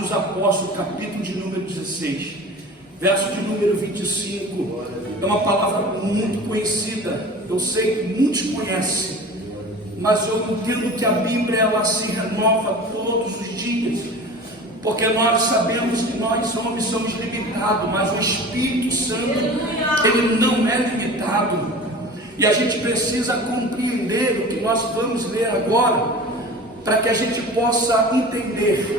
dos Apóstolos, capítulo de número 16, verso de número 25. É uma palavra muito conhecida, eu sei que muitos conhecem, mas eu entendo que a Bíblia ela se renova todos os dias, porque nós sabemos que nós homens somos limitados, mas o Espírito Santo ele não é limitado, e a gente precisa compreender o que nós vamos ler agora, para que a gente possa entender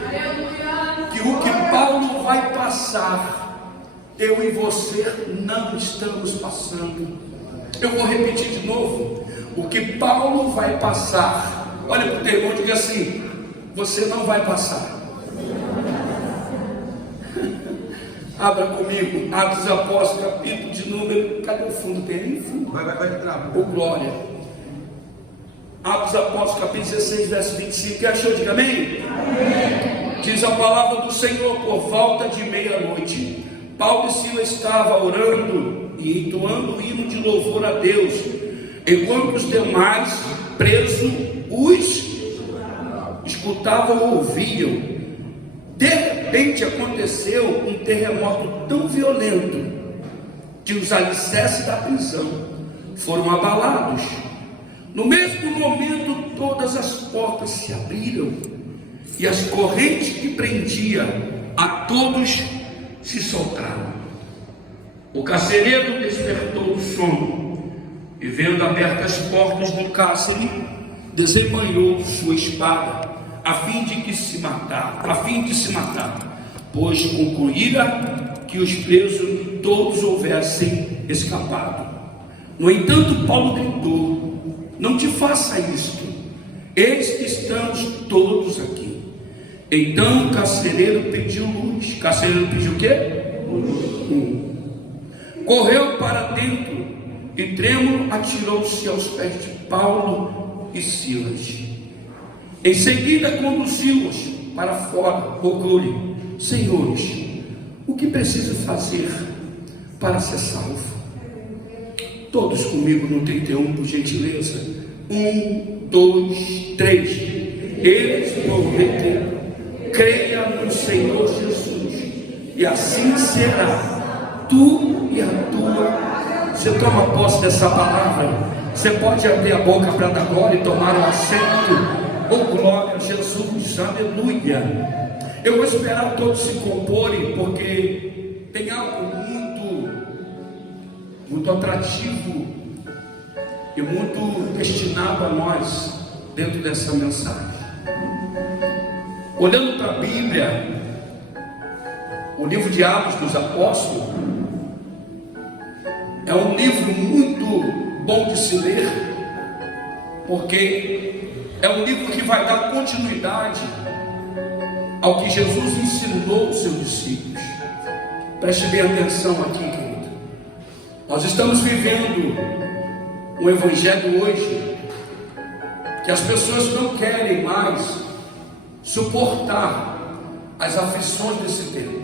que o que Paulo vai passar, eu e você não estamos passando. Eu vou repetir de novo: o que Paulo vai passar, olha para o teu irmão e diga assim: você não vai passar. Abra comigo, Atos dos Apóstolos, capítulo de número, cadê o fundo? Tem aí fundo? Vai entrar. Ô glória. Atos dos Apóstolos, capítulo 16, verso 25. Quem achou? Diga amém. Amém. Diz a palavra do Senhor: por volta de meia-noite, Paulo e Silas estavam orando e entoando o hino de louvor a Deus, enquanto os demais presos os escutavam ou ouviam. De repente aconteceu um terremoto tão violento que os alicerces da prisão foram abalados. No mesmo momento, todas as portas se abriram e as correntes que prendiam a todos se soltaram. O carcereiro despertou do sono e, vendo abertas as portas do cárcere, desembanhou sua espada a fim de se matar, pois concluíra que os presos todos houvessem escapado. No entanto, Paulo gritou: não te faça isto, eis que estamos todos aqui. Então o carcereiro pediu luz. Carcereiro pediu o quê? Luz. Correu para dentro e trêmulo atirou-se aos pés de Paulo e Silas. Em seguida conduziu-os para fora, rogou-lhe: senhores, o que preciso fazer para ser salvo? Todos comigo no 31, por gentileza. 1, 2, 3. Eles vão reter. Creia no Senhor Jesus, e assim será. Tu e a tua. Você toma posse dessa palavra. Você pode abrir a boca para dar glória e tomar um assento. Oh glória a Jesus, aleluia. Eu vou esperar todos se comporem, porque tem algo muito atrativo e muito destinado a nós dentro dessa mensagem. Olhando para a Bíblia, o livro de Atos dos Apóstolos é um livro muito bom de se ler, porque é um livro que vai dar continuidade ao que Jesus ensinou aos seus discípulos. Preste bem atenção aqui, querido. Nós estamos vivendo um evangelho hoje que as pessoas não querem mais suportar as aflições desse tempo.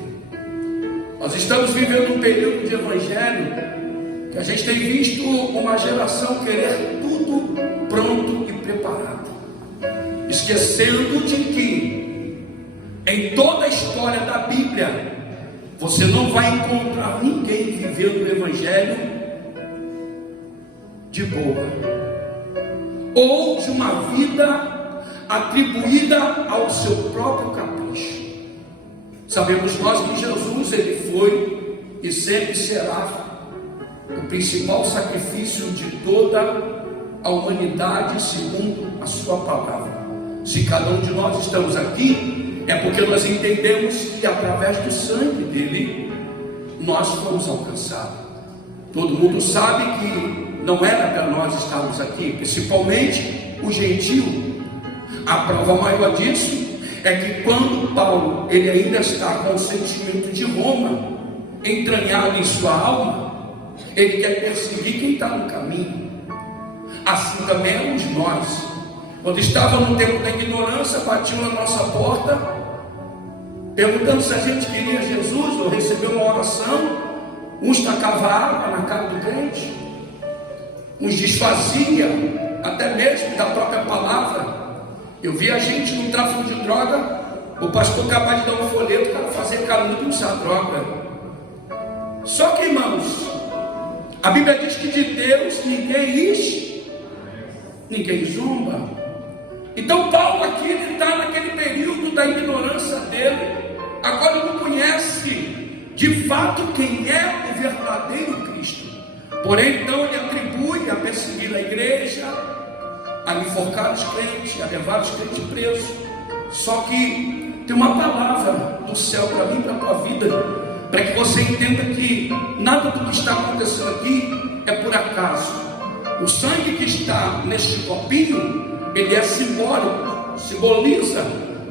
Nós estamos vivendo um período de evangelho que a gente tem visto uma geração querer tudo pronto e preparado, esquecendo de que em toda a história da Bíblia você não vai encontrar ninguém vivendo o evangelho de boa, ou de uma vida atribuída ao seu próprio capricho. Sabemos nós que Jesus, ele foi e sempre será o principal sacrifício de toda a humanidade, segundo a sua palavra. Se cada um de nós estamos aqui, é porque nós entendemos que através do sangue dele nós fomos alcançados. Todo mundo sabe que não era para nós estarmos aqui, principalmente o gentio. A prova maior disso é que quando Paulo ele ainda está com o sentimento de Roma entranhado em sua alma, ele quer perseguir quem está no caminho. Assim também éramos nós. Quando estávamos no tempo da ignorância, batiam na nossa porta, perguntando se a gente queria Jesus ou receber uma oração. Uns tacavam água na cara do crente, uns desfaziam até mesmo da própria palavra. Eu vi a gente no tráfico de droga O pastor capaz de dar um folheto para fazer canudo e usar droga. Só que, irmãos, a Bíblia diz que de Deus ninguém zomba. Então Paulo aqui, ele está naquele período da ignorância dele. Agora ele não conhece de fato quem é o verdadeiro Cristo. Porém, então ele atribui a perseguir a igreja, a enforcar os crentes, a levar os crentes presos. Só que tem uma palavra do céu para mim, para a tua vida, para que você entenda que nada do que está acontecendo aqui é por acaso. O sangue que está neste copinho, ele é simbólico, simboliza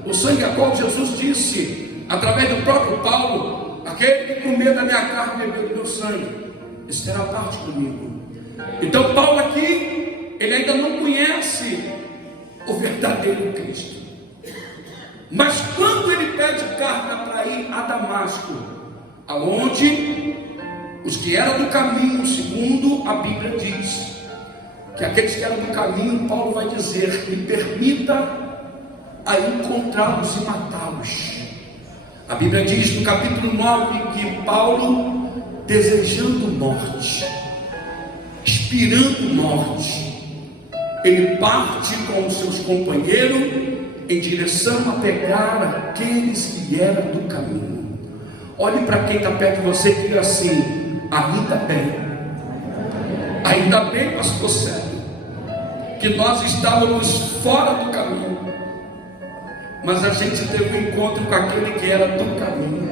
o sangue a qual Jesus disse, através do próprio Paulo: aquele que comer da minha carne e beber do meu sangue, esse terá parte comigo. Então Paulo aqui, ele ainda não conhece o verdadeiro Cristo. Mas quando ele pede carta para ir a Damasco, aonde os que eram do caminho, segundo a Bíblia diz, que aqueles que eram do caminho, Paulo vai dizer, me permita a encontrá-los e matá-los. A Bíblia diz no capítulo 9 que Paulo, desejando morte, expirando morte, ele parte com os seus companheiros em direção a pegar aqueles que eram do caminho. Olhe para quem está perto de você e diga assim: ainda bem, pastor Sérgio, que nós estávamos fora do caminho, mas a gente teve um encontro com aquele que era do caminho.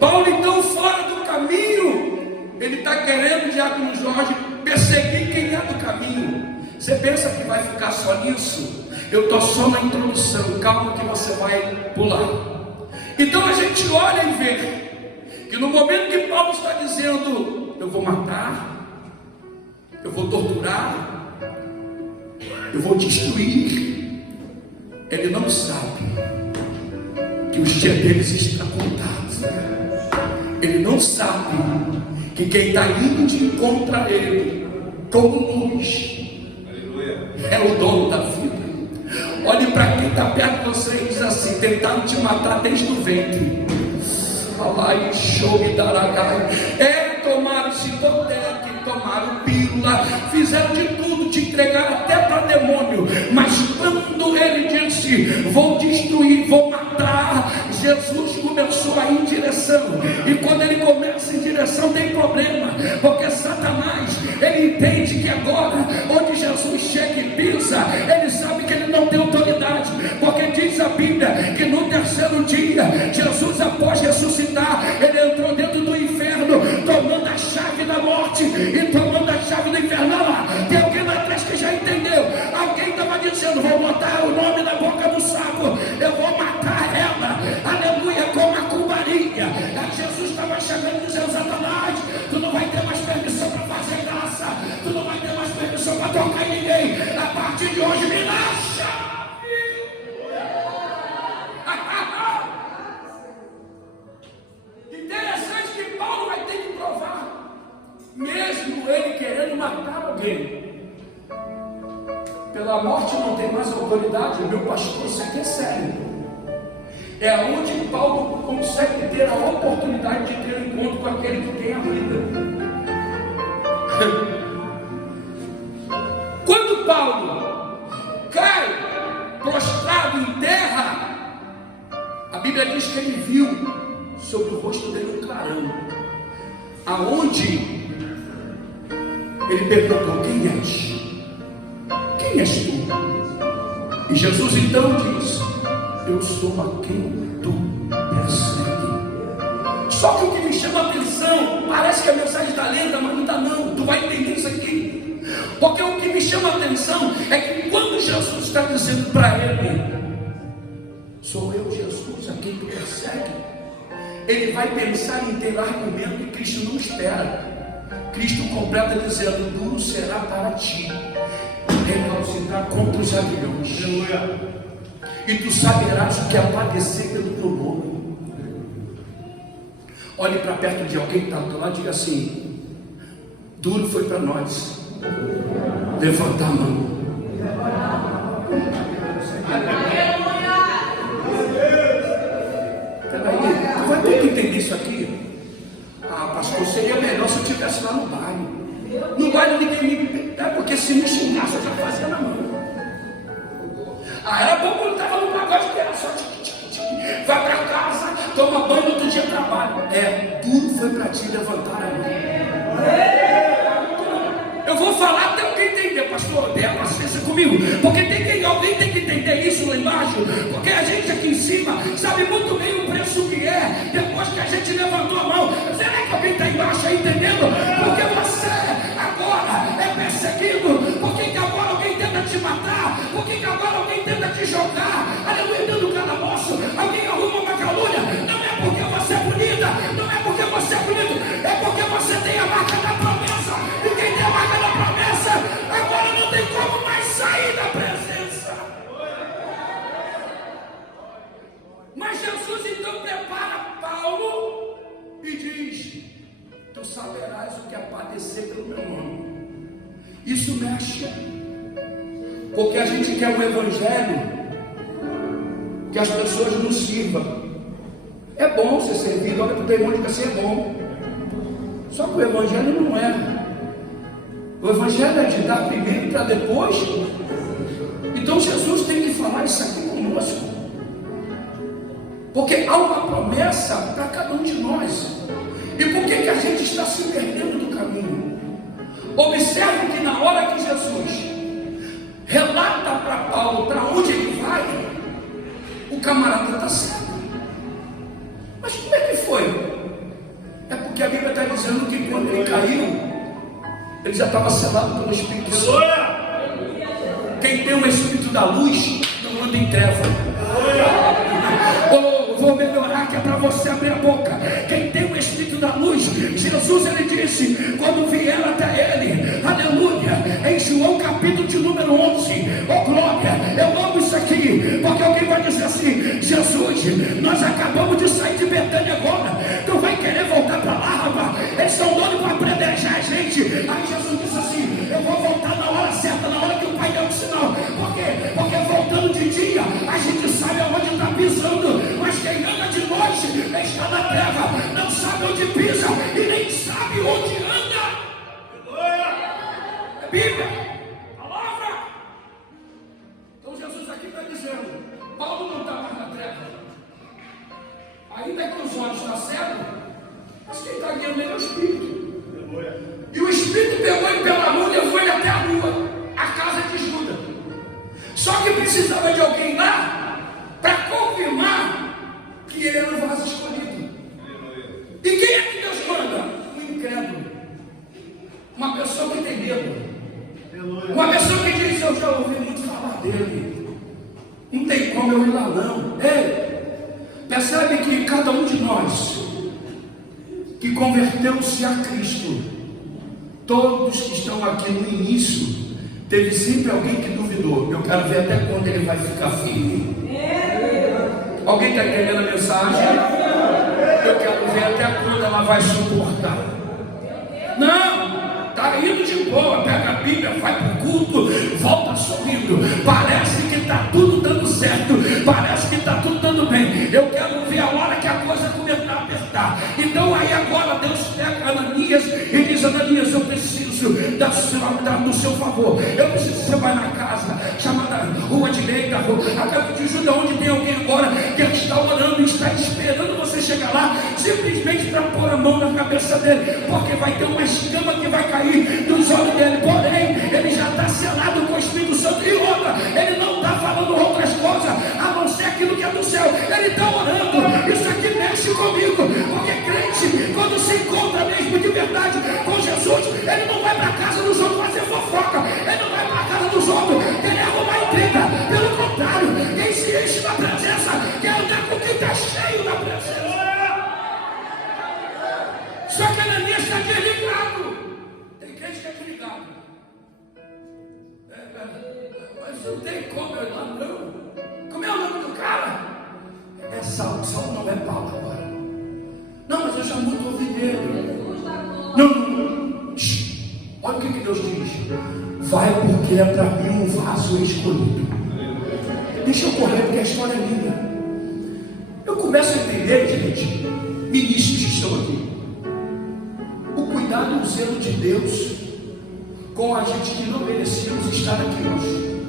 Paulo, então, fora do caminho, ele está querendo, Diácono Jorge, perseguir quem é do caminho. Você pensa que vai ficar só nisso? Eu estou só na introdução, calma que você vai pular. Então a gente olha e vê que no momento que Paulo está dizendo: eu vou matar, eu vou torturar, eu vou destruir, ele não sabe que os dias deles estão contados. Ele não sabe que quem está indo de encontro a ele como luz é o dono da vida. Olhe para quem está perto de você e diz assim: tentaram te matar desde o ventre. Alai, show e daragai. Tomaram citotec, tomaram pílula, fizeram de tudo, te entregaram até para demônio. Mas quando ele disse: vou destruir, vou matar, Jesus começou a ir em direção. E quando ele começa em direção, tem problema, porque Satanás, ele entende que agora, onde Jesus chega e pisa, ele sabe que ele não tem autoridade, porque diz a Bíblia que no terceiro dia, Jesus, após ressuscitar, ele entrou dentro do inferno, tomando a chave da morte e tomando a chave do inferno. Lá, tem alguém lá atrás que já entendeu. Alguém estava dizendo: vou botar o nome na boca do sapo, eu vou matar ela, aleluia, com a cumbaria. Jesus estava chegando dizendo: Satanás, tu não vai ter mais permissão para fazer graça, tu não vai ter mais permissão para tocar em ninguém. A partir de hoje, me deixa. Interessante que Paulo vai ter que provar, mesmo ele querendo matar alguém. Pela morte não tem mais autoridade. Meu pastor, isso aqui é sério. É onde Paulo consegue ter a oportunidade de ter um encontro com aquele que tem a vida. Quando Paulo cai prostrado em terra, a Bíblia diz que ele viu sobre o rosto dele um clarão, aonde ele perguntou: quem és? Quem és tu? E Jesus então diz: eu sou a quem tu persegue. Só que o que me chama a atenção, parece que a mensagem está lenta, mas não está não. Tu vai entender isso aqui. Porque o que me chama a atenção é que quando Jesus está dizendo para ele: sou eu, Jesus, a quem tu persegue, ele vai pensar em ter argumento e Cristo não espera. Cristo completa dizendo: duro será para ti recalcitrar contra os aguilhões, e tu saberás o que é padecer pelo teu nome. Olhe para perto de alguém que está do lado e diga assim: duro foi para nós levantar a mão. tinha trabalho. Tudo foi para te levantar a mão. Eu vou falar até alguém entender, pastor, tenha paciência comigo, porque alguém tem que entender isso lá embaixo, porque a gente aqui em cima sabe muito bem o preço que é, depois que a gente levantou a mão. Será que alguém está embaixo aí entendendo? Porque você agora é perseguido, porque agora alguém tenta te matar, porque agora alguém tenta te jogar, aleluia, dentro do calabouço, alguém arruma uma calúnia. Não é porque você é bonita, não é porque você é bonito, é porque você tem a marca da promessa, e quem tem a marca da promessa, agora não tem como mais sair da presença. Mas Jesus então prepara Paulo e diz: tu saberás o que é padecer pelo meu nome. Isso mexe, porque a gente quer um evangelho que as pessoas nos sirvam. É bom ser servido, olha para o teu irmão e diga assim: é bom. Só que o evangelho não é. O evangelho é de dar primeiro para depois. Então Jesus tem que falar isso aqui conosco, porque há uma promessa para cada um de nós. E por que a gente está se perdendo do caminho? Observe que na hora que Jesus relata para Paulo para onde ele vai, o camarada está cego. Mas como é que foi? É porque a Bíblia está dizendo que quando ele caiu, ele já estava selado pelo Espírito Santo. Quem tem o Espírito da luz não anda em treva. Vou melhorar que é para você abrir a boca. Quem tem o Espírito da luz, Jesus ele disse, quando vieram até ele, aleluia, em João capítulo de número 11, glória, eu amo isso aqui, porque alguém vai dizer assim: Jesus, nós acabamos de sair de Betânia agora, tu vai querer voltar para lá, rapaz? Eles são doidos para predejar a gente. Aí Jesus disse assim: eu vou voltar na hora certa, na hora que o Pai deu o sinal. Por quê? Porque voltando de dia, a gente sabe aonde está pisando, mas quem anda de noite está na terra, não sabe onde pisa e nem sabe onde anda. É Bíblia, palavra. Então Jesus aqui está dizendo: Paulo não está mais na terra, ainda que os olhos estão cegos, mas quem está guiando ele é o Espírito. E o Espírito pegou ele pela mão e levou ele até a lua, a casa de Judas. Só que precisava de alguém lá para confirmar que ele era o vaso escolhido. E quem é que Deus manda? Um incrédulo, uma pessoa que tem medo, uma pessoa que diz: eu já ouvi muito falar dele, não tem como eu ir lá não. Percebe que cada um de nós que converteu-se a Cristo, todos que estão aqui no início, teve sempre alguém que duvidou. Eu quero ver até quando ele vai ficar firme. Alguém está entendendo a mensagem? Eu quero ver até quando ela vai suportar. Não, está indo de boa, pega a Bíblia, vai para o culto, volta sorrindo. Parece que está tudo dando certo, parece que está tudo dando bem. Eu quero ver a hora que a coisa começar a apertar. Então aí agora Deus pega Ananias e diz: Ananias, eu preciso do seu favor. Eu preciso que você vá na casa chamada Rua Direita, a casa de Judas, onde tem alguém agora que está orando e está esperando você chegar lá, simplesmente para pôr a mão na cabeça dele, porque vai ter uma escama que vai cair dos olhos dele. Porém, ele já está selado com o Espírito Santo. E outra, ele não está falando outras coisas a não ser aquilo que é do céu. Ele está orando. Isso aqui mexe comigo, porque crente, quando se encontra mesmo de verdade com Jesus, ele não vai para a casa dos outros fazer fofoca, ele não vai para a casa dos outros querer arrumar intriga. Pelo contrário, quem se enche da presença quer andar com quem está cheio da presença. Só que Ananias está desligado. Tem crente que é desligado. Mas não tem como eu ir lá, não. Como é o nome do cara? É Saulo. Saulo não é Paulo agora. Não, mas eu já muito ouvi dele. Não. Olha o que Deus diz: vai, porque é para mim um vaso escolhido. Deixa eu correr, porque a história é linda. Eu começo a entender, gente, ministros que estão aqui, o cuidado e o zelo de Deus com a gente que não merecíamos estar aqui hoje.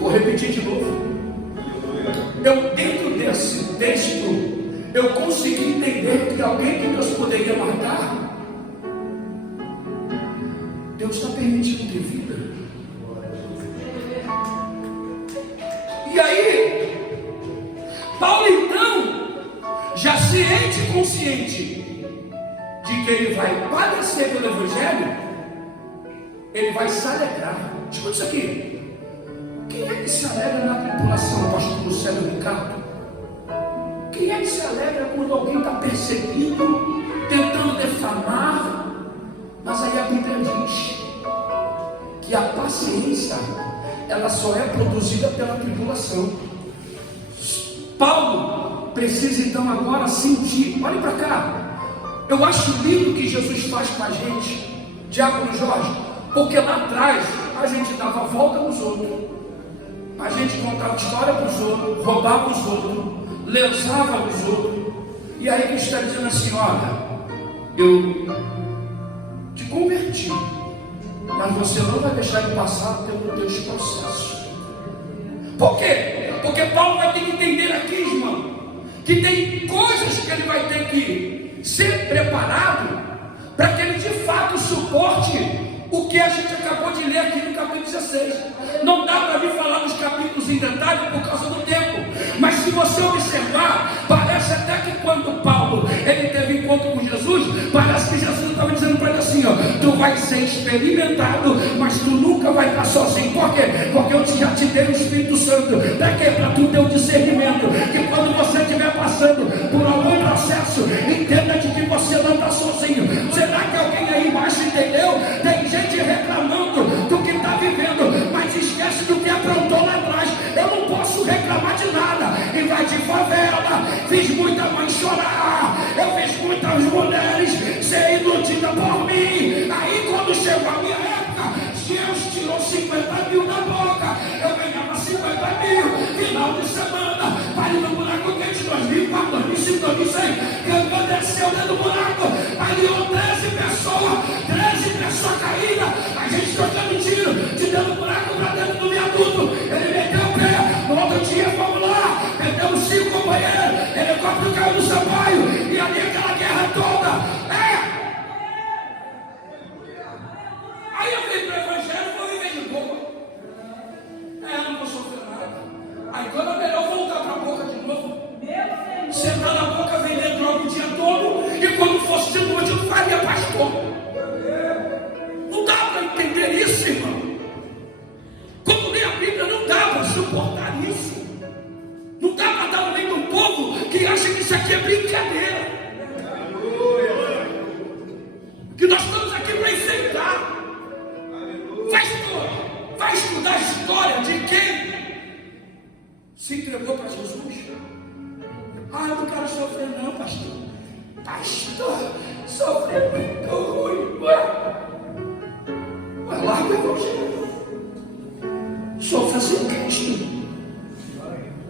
Vou repetir de novo. Eu, dentro desse texto eu consegui entender que alguém que Deus poderia matar, Deus está permitindo ter vida. E aí, Paulo então, já ciente e consciente de que ele vai padecer pelo Evangelho, ele vai se alegrar. Escuta isso aqui. Quem é que se alegra na tribulação, pastor Luciano Ricardo? Quem é que se alegra quando alguém está perseguindo, tentando defamar? Mas aí a Bíblia diz que a paciência, ela só é produzida pela tribulação. Paulo precisa então agora sentir. Olhe para cá. Eu acho lindo o que Jesus faz com a gente, Diácono Jorge, porque lá atrás a gente dava a volta nos outros, a gente contava história para os outros, roubava os outros, lesava os outros. E aí ele está dizendo assim: olha, eu te converti, mas você não vai deixar de passar pelos teus processos. Por quê? Porque Paulo vai ter que entender aqui, irmão, que tem coisas que ele vai ter que ser preparado para que ele de fato suporte o que a gente acabou de ler aqui no capítulo 16. Não dá para me falar nos capítulos em detalhe por causa do tempo, mas se você observar, parece até que quando Paulo ele teve encontro com Jesus, parece que Jesus estava dizendo para ele assim: ó, tu vai ser experimentado, mas tu nunca vai estar sozinho. Por quê? Porque eu já te dei o Espírito Santo. Para quê? Para tu ter o discernimento, que quando você estiver passando por algum processo, entenda de que você não está sozinho. Será que alguém aí embaixo entendeu? Tem gente reclamando do que está vivendo, mas esquece do que aprontou lá atrás. Eu não posso reclamar de nada. E vai de favela, fiz muita mãe chorar, eu fiz muitas mulheres ser iludida por mim. Aí quando chegou a minha época, Deus tirou 50 mil da boca, eu ganhava 50 mil, final de semana, vale no buraco quente, 2004, 2005, 2006, eu desceu dentro do buraco, ali 13 pessoas caídas, a gente trocando tiro, de dentro do buraco para dentro do viaduto, ele meteu o pé, no outro dia vamos lá, perdemos 5 companheiros, helicóptero caiu no Sampaio, e ali aquela guerra toda, aí eu vim para o Evangelho e vou viver de boa. Não vou sofrer nada. Aí quando é melhor voltar para a boca de novo. Sentar na boca, vender droga o dia todo. E quando fosse de noite eu faria pastor. Não dá para entender isso, irmão. Quando lê a Bíblia não dá para suportar isso. Não dá para dar no meio do povo que acha que isso aqui é brincadeira. Que nós estamos aqui para enfrentar. Vai estudar a história de quem se entregou para Jesus. Eu não quero sofrer não, pastor. Pastor, sofrer muito ruim. Vai lá, meu Evangelho. Sofra sem Cristo.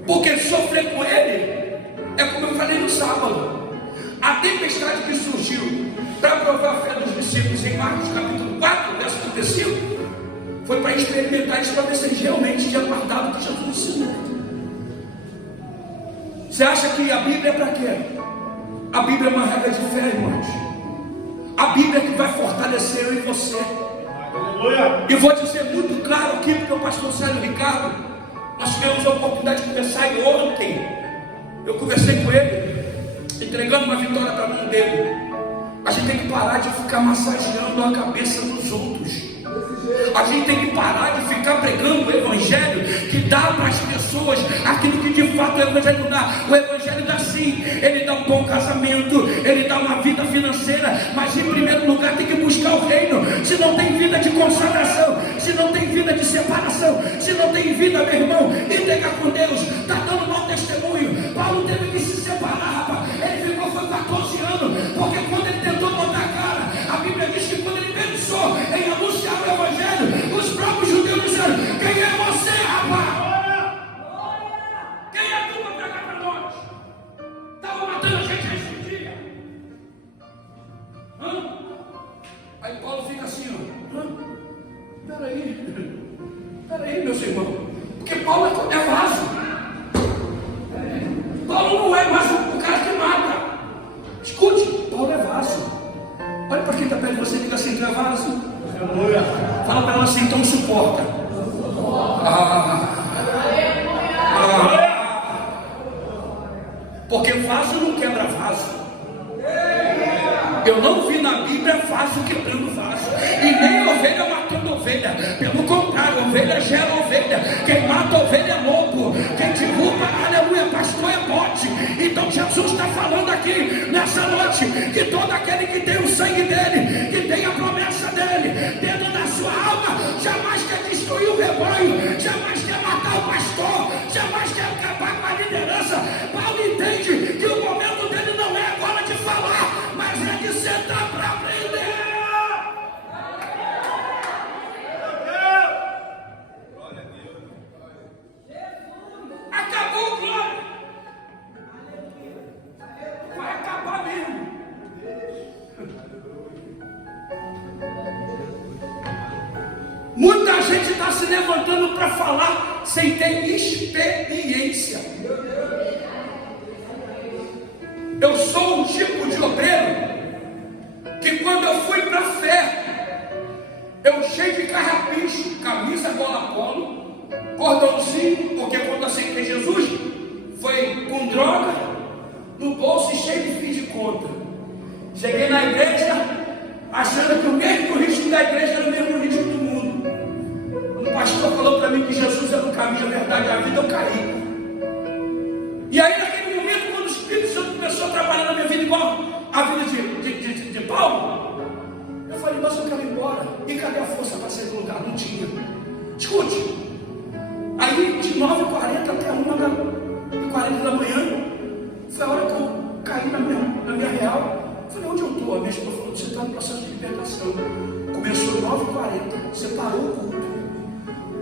Porque sofrer com Ele é como eu falei no sábado. A tempestade que surgiu para provar a fé dos discípulos em Marcos capítulo 4, verso 35, foi para experimentar isso, para ver se eles realmente tinham guardado o que Jesus ensinou. Você acha que a Bíblia é para quê? A Bíblia é uma regra de fé, irmãos. A Bíblia é que vai fortalecer eu e você. E vou dizer muito claro aqui, porque o pastor Sérgio Ricardo, nós tivemos a oportunidade de conversar e ontem eu conversei com ele, entregando uma vitória para a mão dele. A gente tem que parar de ficar massageando a cabeça dos outros. A gente tem que parar de ficar pregando o Evangelho que dá para as pessoas aquilo que de fato o Evangelho dá. O Evangelho dá sim, ele dá um bom casamento, ele dá uma vida financeira, mas em primeiro lugar tem que buscar o reino. Se não tem vida de consagração, se não tem vida de separação, se não tem vida, meu irmão, íntegra com Deus, está dando mau testemunho. Paulo teve que se separar, rapaz. Ele ficou foi 14 anos, porque quando ele tentou botar a cara, a Bíblia diz que quando ele pensou em anunciar o Evangelho, os próprios judeus disseram: quem é você, rapaz? Quem é tu para pregar para nós? Estava matando a gente esse dia. Aí Paulo fica assim, peraí, meus irmãos, porque Paulo é vaso. Paulo não Fala para ela assim, então suporta. Porque vaso não quebra vaso. Eu não vi na Bíblia vaso quebrando vaso. E nem ovelha matando ovelha. Pelo contrário, ovelha gera ovelha. Quem mata ovelha é lobo. Quem derruba, aleluia, pastor é bote. Então Jesus está falando aqui nessa noite que todo aquele que tem o sangue dele, que tem a promessa dele dentro da sua alma, jamais quer destruir o rebanho, jamais quer matar o pastor, jamais quer acabar com a liderança. Paulo entende que o momento dele não é agora de falar, mas é de sentar para aprender. Acabou, glória. Vai acabar mesmo. Muita gente está se levantando para falar sem ter experiência. Eu sou um tipo de obreiro que quando eu fui para a fé, eu cheio de carrapicho, camisa gola polo, cordãozinho, porque quando aceitei Jesus, foi com droga no bolso e cheio de fim de conta. Cheguei na igreja, achando que o mesmo ritmo da igreja era o mesmo ritmo do mundo. Quando o pastor falou para mim que Jesus era o caminho, a verdade e a vida, eu caí. E aí naquele momento, quando o Espírito Santo começou a trabalhar na minha vida igual a vida de Paulo, eu falei, mas eu quero ir embora. E cadê a força para sair do lugar? Não tinha. Escute. Aí de 9h40 até 1h40 da manhã, foi a hora que eu caí na minha real. Eu falei, onde eu estou? A minha esposa falou, você está no processo de libertação. Começou 9h40, você parou o culto,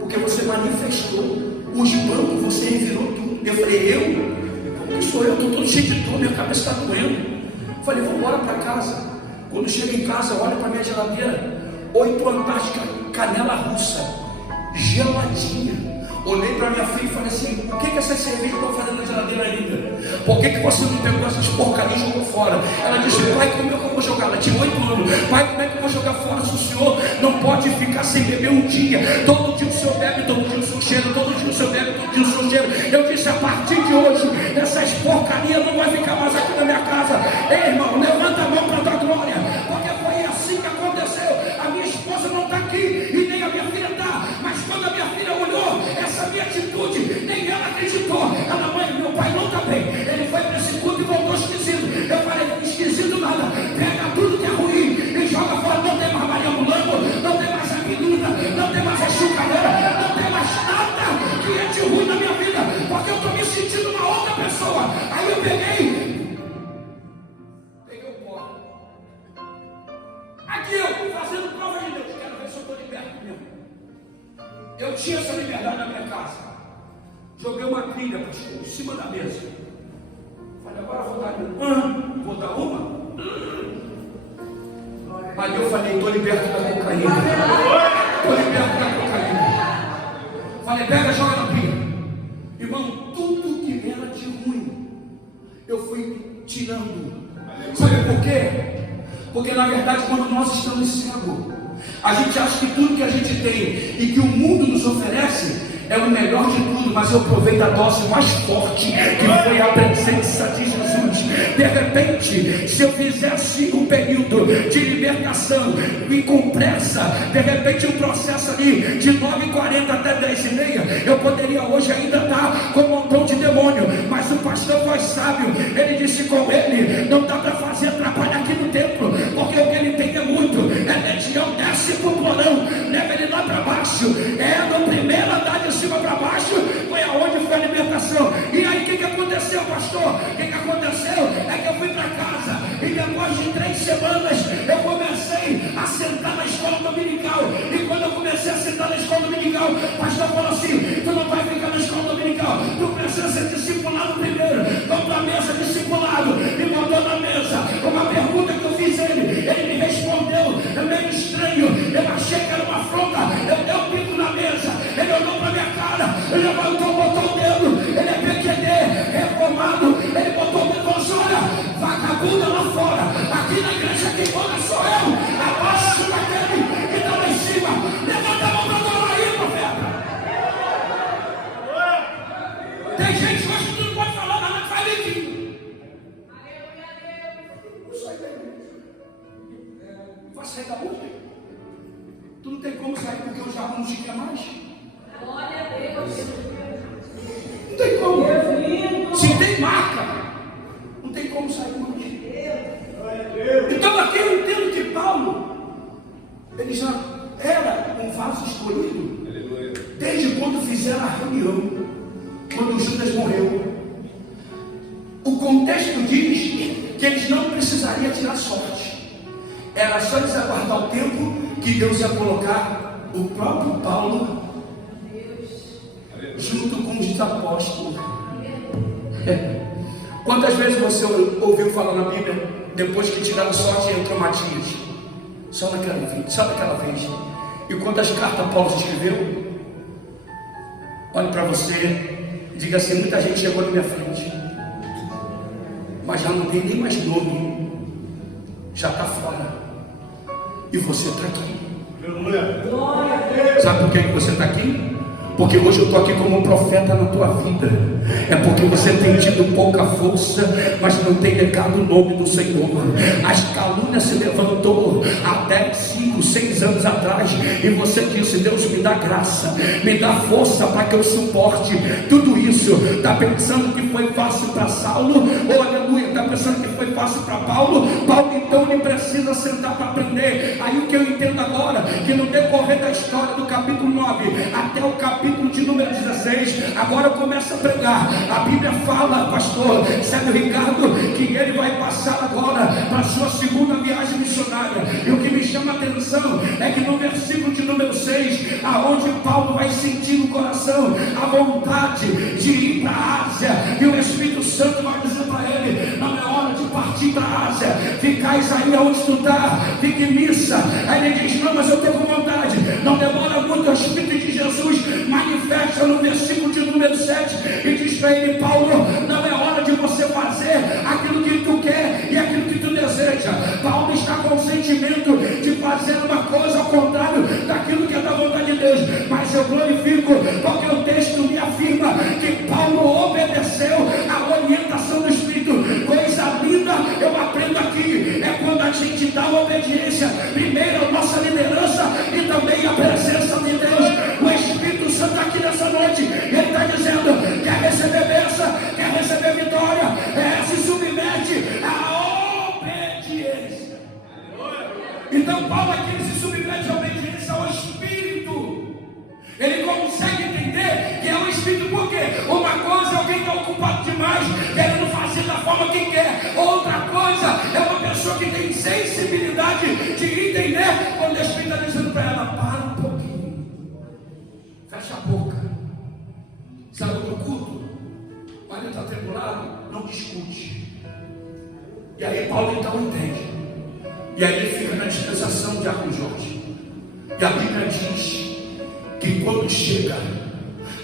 porque você manifestou os bancos, você revirou tudo. Eu falei, eu? Como sou eu? Estou todo cheio de dor, minha cabeça está doendo. Eu falei, vou embora para casa. Quando chego em casa, olho para minha geladeira, 8 Antártica canela russa, geladinha. Olhei para minha filha e falei assim, o que essas cervejas estão fazendo na geladeira ainda? Por que você não pegou essas porcarias e jogou fora? Ela disse, pai, como é que eu vou jogar? Ela tinha 8 anos. Pai, como é que eu vou jogar fora se o senhor não pode ficar sem beber um dia? Todo dia o senhor bebe, todo dia o senhor cheira, todo dia o senhor bebe, todo dia o senhor cheira. Eu disse, a partir de hoje, essas porcarias não vão ficar mais aqui na minha casa. Ei, irmão, levanta a mão para a tua glória, porque foi assim que aconteceu. A minha esposa não está aqui e nem a minha filha está, mas quando a minha filha olhou essa minha atitude, nem ela acreditou. Ela, mãe, meu pai não está bem, ele foi para esse culto e voltou esquisito. Eu falei, esquisito nada, pega tudo que é ruim e joga fora. Não tem mais Maria Mulambo, não tem mais a menina, não tem mais a chucadeira, não tem mais nada que é de ruim na minha vida, porque eu estou me sentindo uma outra pessoa. Aí eu peguei o pó. Aqui eu, fazendo prova de Deus, quero ver se eu estou liberto mesmo. Eu tinha essa liberdade na minha casa. Joguei uma trilha, pastor, em cima da mesa. Falei, agora vou dar uma. Vou dar uma? Aí eu falei, estou liberto da cocaína. Estou liberto da cocaína. Falei, pega, joga na pia. Irmão, tudo que era de ruim, eu fui tirando. Sabe por quê? Porque na verdade, quando nós estamos cegos, a gente acha que tudo que a gente tem e que o mundo nos oferece é o melhor de tudo, mas eu provei da dose mais forte, que foi a presença de Jesus. De repente, se eu fizesse um período de libertação e com pressa, de repente um processo ali de 9h40 até 10h30, eu poderia hoje ainda estar com um montão de demônio, mas o pastor foi sábio, ele disse com ele, não dá para fazer trabalho aqui no templo, porque o que ele tem é muito, legião, desce para o porão, leva ele lá para baixo, no primeiro andar de cima para baixo, foi aonde foi a libertação. E aí o que aconteceu, pastor? O que aconteceu é que eu fui para casa e depois de 3 semanas eu comecei a sentar na escola dominical. E quando eu comecei a sentar na escola dominical, o pastor falou assim, tu não vai ficar na escola dominical, tu precisa ser discipulado primeiro. Vamos para a mesa, discipulado, me botou na mesa uma pergunta que eu fiz ele me respondeu, é meio estranho, eu achei que era uma afronta, eu dei um pico na mesa, ele olhou para minha cara, ele levantou, botou o dedo, ele é PQD, reformado, ele botou o dedo e falou assim, olha, vagabunda lá fora, aqui na igreja quem manda sou eu, abaixo daquele que está lá em sair da onde? Tu não tem como sair porque o diabo não te quer mais. Glória a Deus. Não tem como. Se tem marca, não tem como sair mais. Então aqui eu entendo que Paulo, ele já era um vaso escolhido desde quando fizeram a reunião, quando Judas morreu. O contexto diz que eles não precisariam tirar sorte, era só eles aguardar o tempo que Deus ia colocar o próprio Paulo junto com os apóstolos. Quantas vezes você ouviu falar na Bíblia, depois que tiraram sorte entrou Matias? Só naquela vez. E quantas cartas Paulo escreveu? Olhe para você e diga assim: muita gente chegou na minha frente, mas já não tem nem mais nome, já está fora, e você está aqui. Sabe por que você está aqui? Porque hoje eu estou aqui como um profeta na tua vida. É porque você tem tido pouca força, mas não tem negado o nome do Senhor. As calúnias se levantou há 10, 5, 6 anos atrás, e você disse: Deus, me dá graça, me dá força para que eu suporte tudo isso. Está pensando que foi fácil para Saulo? Oh, aleluia. Está pensando que foi fácil para Paulo? Paulo então ele precisa sentar para aprender. Aí o que eu entendo agora, que no decorrer da história do capítulo 9 até o capítulo de número 16, agora começa a pregar. A Bíblia fala, pastor Sérgio Ricardo, que ele vai passar agora para a sua segunda viagem missionária. E o que me chama a atenção é que no versículo de número 6, aonde Paulo vai sentir no coração a vontade de ir para a Ásia, e o Espírito Santo vai dizer para ele: não é hora de partir para a Ásia, ficais aí onde tu está, fique em missa. Aí ele diz: não, mas eu estou com vontade. Não demora muito, o Espírito de Jesus manifesta no versículo de número 7 e diz para ele: Paulo, não é hora de você fazer aquilo que tu quer e aquilo que tu deseja. Paulo está com o sentimento de fazer uma coisa ao contrário daquilo que é da vontade de Deus, mas eu glorifico porque o texto me afirma que Paulo obedeceu à orientação do Espírito. Coisa linda eu aprendo aqui é quando a gente dá obediência primeiro à nossa liderança e também à presença de Deus. O Espírito Santo aqui nessa noite, ele está dizendo: quer receber bênção, quer receber vitória, se submete à obediência. Então Paulo aqui ele se submete à obediência ao Espírito. Ele consegue entender que é o Espírito. Por quê? Uma coisa é alguém que está ocupado demais, querendo fazer da forma que quer. Outra coisa é uma pessoa que tem sensibilidade de entender quando o Espírito está dizendo para ela: para um pouquinho, fecha a boca, saiu do culto, o marido está tribulado, não discute. E aí Paulo então entende, e aí ele fica na dispensação de Diácono Jorge. E a Bíblia diz que quando chega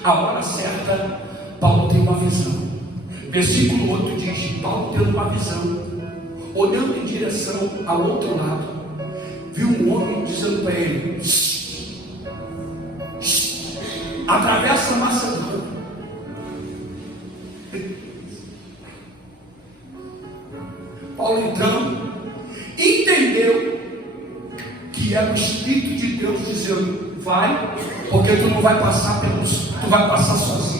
a hora certa, Paulo tem uma visão. Versículo 8 diz: Paulo tendo uma visão, olhando em direção ao outro lado, viu um homem dizendo para ele: atravessa a Macedônia. Paulo então entendeu que era o Espírito de Deus dizendo: vai, porque tu não vai passar tu vai passar sozinho.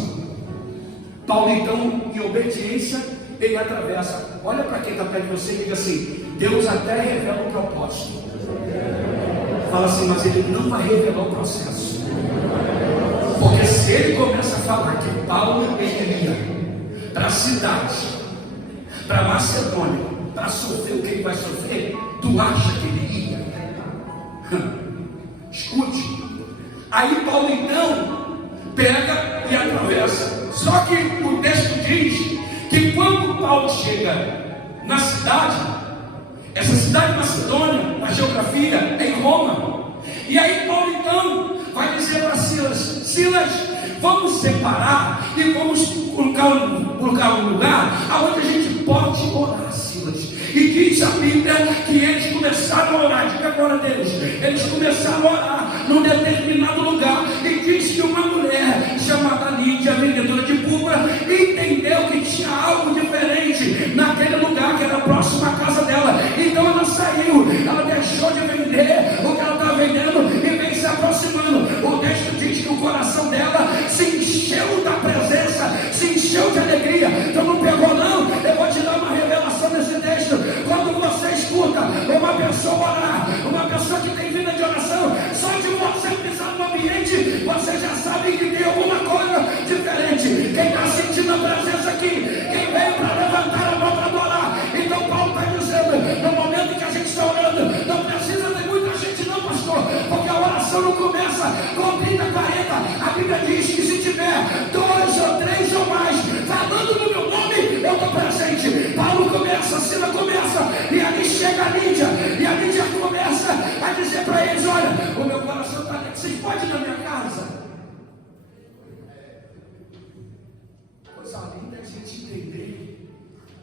Paulo então, em obediência, ele atravessa. Olha para quem está perto de você e diga assim: Deus até revela o propósito. Fala assim: mas ele não vai revelar o processo. Porque se ele começa a falar que Paulo iria para a cidade, para Macedônia, para sofrer o que ele vai sofrer, tu acha que ele ia? Escute. Aí Paulo então pega e atravessa. Só que o texto diz que quando Paulo chega na cidade, essa cidade de Macedônia, na geografia, é em Roma. E aí Paulo então vai dizer para Silas: Silas, vamos separar e vamos colocar um lugar onde a gente pode orar, Silas. E diz a Bíblia que eles começaram a orar. Diga agora a Deus. Eles começaram a orar num determinado lugar. E diz que uma mulher chamada Lídia, vendedora de púrpura, entendeu que tinha algo diferente naquele lugar que era próximo à casa dela. Então ela saiu, ela deixou de vender essa cena começa, e ali chega a Lídia, e a Lídia começa a dizer para eles: olha, o meu coração está aqui, vocês podem ir na minha casa? Coisa linda é a gente entender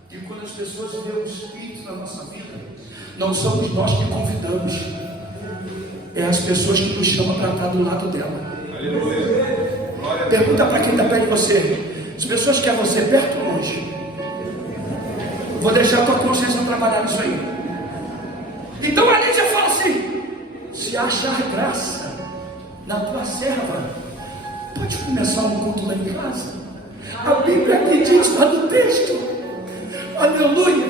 que quando as pessoas veem o Espírito na nossa vida, não somos nós que convidamos, é as pessoas que nos chamam para estar do lado dela. Pergunta para quem está perto de você: as pessoas querem você perto ou longe? Vou deixar a tua consciência trabalhar nisso aí. Então a Lídia fala assim: se achar graça na tua serva, pode começar um culto lá em casa. A Bíblia aqui diz lá no texto, aleluia,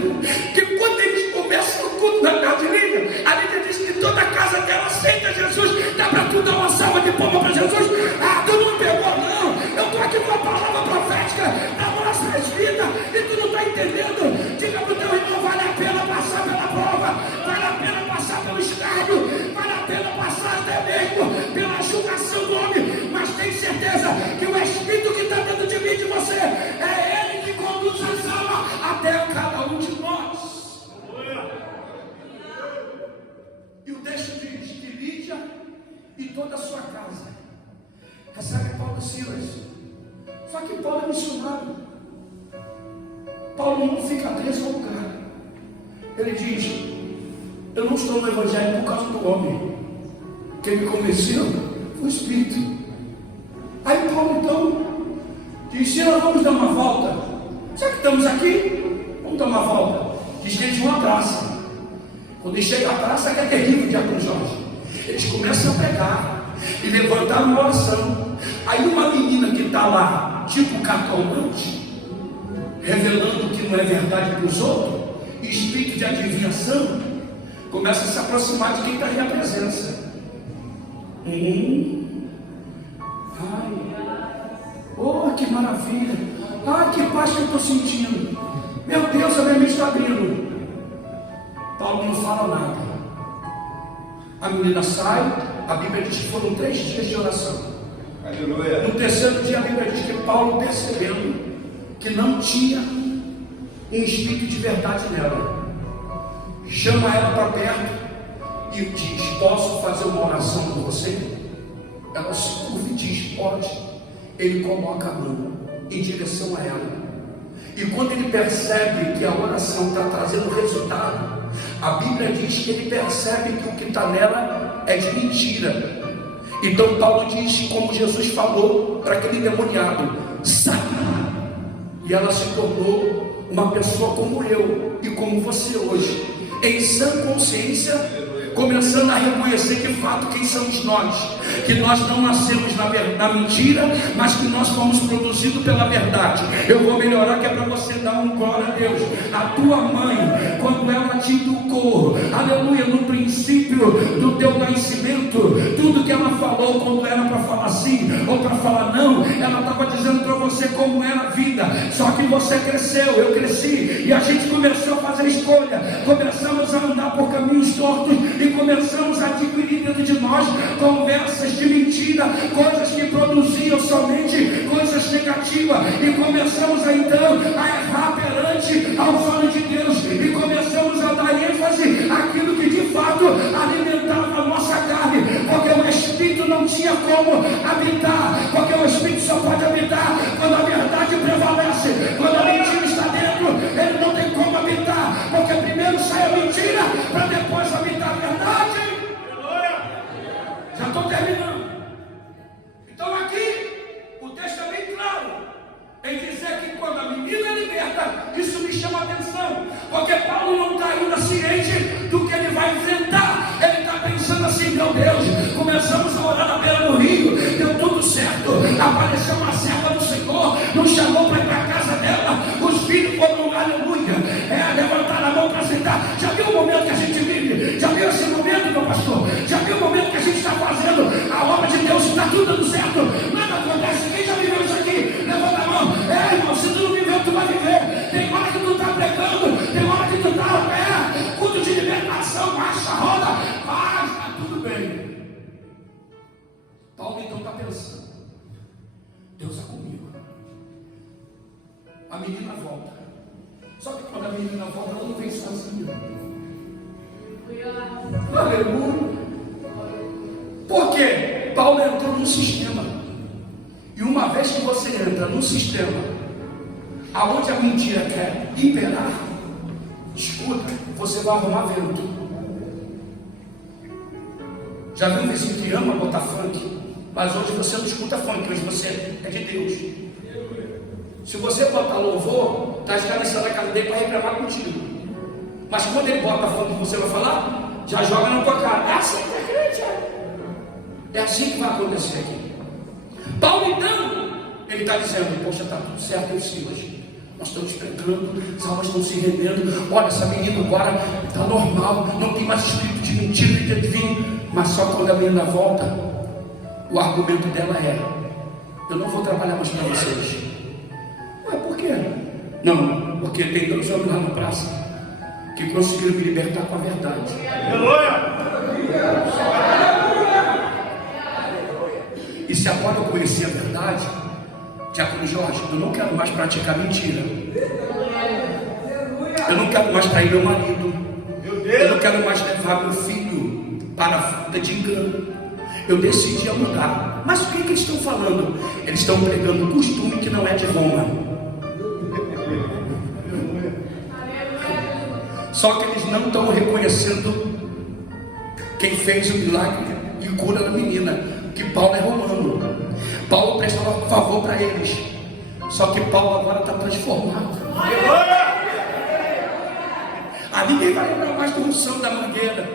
que quando eles começam o culto na casa de Lídia, a Lídia diz que toda a casa dela aceita Jesus. Dá para tu dar uma salva de palmas para Jesus? Ah, tu não pegou, não. Eu estou aqui com a palavra profética da nossa vida e tu não está entendendo. Diga para o teu irmão: vale a pena passar pela prova, vale a pena passar pelo escárnio, vale a pena passar até mesmo pela julgação do homem, mas tem certeza que o Espírito que está dentro de mim e de você é Ele que conduz as almas até cada um de nós. E o texto diz que Lídia e toda a sua casa recebe Paulo e Silas. Só que Paulo é missionário. Paulo não fica preso ao lugar. Ele diz: eu não estou no Evangelho por causa do homem. Quem me convenceu foi o Espírito. Aí Paulo então diz: Senhor, vamos dar uma volta. Já que estamos aqui, vamos dar uma volta. Diz que eles vão à praça. Quando eles chegam à praça, que é terrível, Diácono Jorge, eles começam a pregar e levantar uma oração. Aí uma menina que está lá, tipo cartomante, revelando que não é verdade para os outros, espírito de adivinhação, começa a se aproximar de quem está aí na presença. Oh, que maravilha! Ah, que paz que eu estou sentindo! Meu Deus, a minha mente está abrindo. Paulo não fala nada. A menina sai. A Bíblia diz que foram 3 dias de oração. Aleluia. No terceiro dia, a Bíblia diz que Paulo, percebendo que não tinha um espírito de verdade nela, chama ela para perto e diz: posso fazer uma oração com você? Ela se curva e diz: pode. Ele coloca a mão em direção a ela, e quando ele percebe que a oração está trazendo resultado, a Bíblia diz que ele percebe que o que está nela é de mentira. Então Paulo diz, como Jesus falou para aquele endemoniado: sai. E ela se tornou uma pessoa como eu e como você hoje, em sã consciência, começando a reconhecer de fato quem somos nós, que nós não nascemos na mentira, mas que nós fomos produzidos pela verdade. Eu vou melhorar, que é para você dar um glória a Deus. A tua mãe, quando ela te educou, aleluia, no princípio do teu nascimento, tudo que ela falou, quando era para falar sim ou para falar não, ela estava dizendo para você como era a vida. Só que você cresceu, eu cresci, e a gente começou a fazer escolha, começamos a andar por caminhos tortos e começamos a adquirir dentro de nós conversas de mentira, coisas que produziam somente coisas negativas, e começamos a então a errar perante aos olhos de Deus, e começamos a dar ênfase àquilo que de fato alimentava a nossa carne, porque o Espírito não tinha como habitar, porque o Espírito só pode habitar quando a verdade prevalece. Quando a mentira está dentro, ele não tem como habitar, porque primeiro sai a mentira para depois habitar a verdade. Já estou terminando. Então aqui o texto é bem claro em dizer que quando a menina é liberta, isso me chama a atenção, porque Paulo não está ainda ciente do que ele vai enfrentar. Ele está pensando assim: meu Deus, começamos a orar na beira do rio, deu tudo certo, apareceu uma serva do Senhor, nos chamou para ir para a casa dela, os filhos foram, aleluia, levantaram a mão para sentar. Já viu o momento que a gente vive? Já viu esse momento, meu pastor? Já viu o momento que a gente está fazendo a obra de Deus, está tudo dando certo, nada acontece? Quem já viveu isso aqui? Levanta a mão. Irmão, se tu não viveu, tu vai viver. Tem hora que tu está pregando, tem hora que tu está culto de libertação, marcha, roda, mas está tudo bem. Paulo então está pensando: Deus é comigo. A menina volta. Só que quando a menina menina volta, ela não vem sozinha. Aleluia. Por quê? Paulo entrou num sistema. E uma vez que você entra num sistema aonde a mentira quer imperar, escuta, você vai arrumar vento. Já viu um vizinho que ama botar funk? Mas hoje você não escuta funk, hoje você é de Deus. Se você botar louvor, está escaleciando a cara dele para reclamar contigo. Mas quando ele bota funk, você vai falar, já joga na tua cara. É assim que é crente, é assim que vai acontecer aqui. Paulo então, ele está dizendo, poxa, está tudo certo em Silas. Nós estamos pregando, as almas estão se rendendo. Olha, essa menina agora está normal, não tem mais espírito de mentira e de adivinho. Mas só quando a menina volta, o argumento dela é: eu não vou trabalhar mais para vocês. Ué, por quê? Não, porque tem 2 homens lá na praça que conseguiram me libertar com a verdade. E se agora eu conhecer a verdade, Diácono Jorge, eu não quero mais praticar mentira. Eu não quero mais trair meu marido. Eu não quero mais levar meu filho para a fruta de engano. Eu decidi mudar. Mas o que eles estão falando? Eles estão pregando um costume que não é de Roma. Só que eles não estão reconhecendo quem fez o milagre e cura da menina, que Paulo é romano. Paulo prestava favor para eles. Só que Paulo agora está transformado. Ninguém vai lembrar mais do unção da mangueira.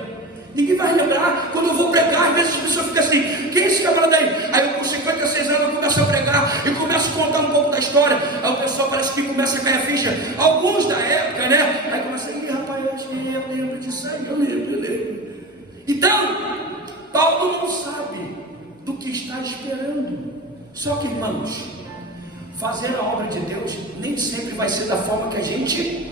Ninguém vai lembrar. Quando eu vou pregar, às vezes as pessoas ficam assim: quem é esse camarada aí? Aí eu com 56 anos eu começo a pregar e começo a contar um pouco da história. Aí o pessoal parece que começa a cair a ficha. Alguns da época, né? Aí começa a dizer: rapaz, eu lembro disso aí, eu lembro. Então, Paulo não sabe do que está esperando. Só que, irmãos, fazer a obra de Deus nem sempre vai ser da forma que a gente quer.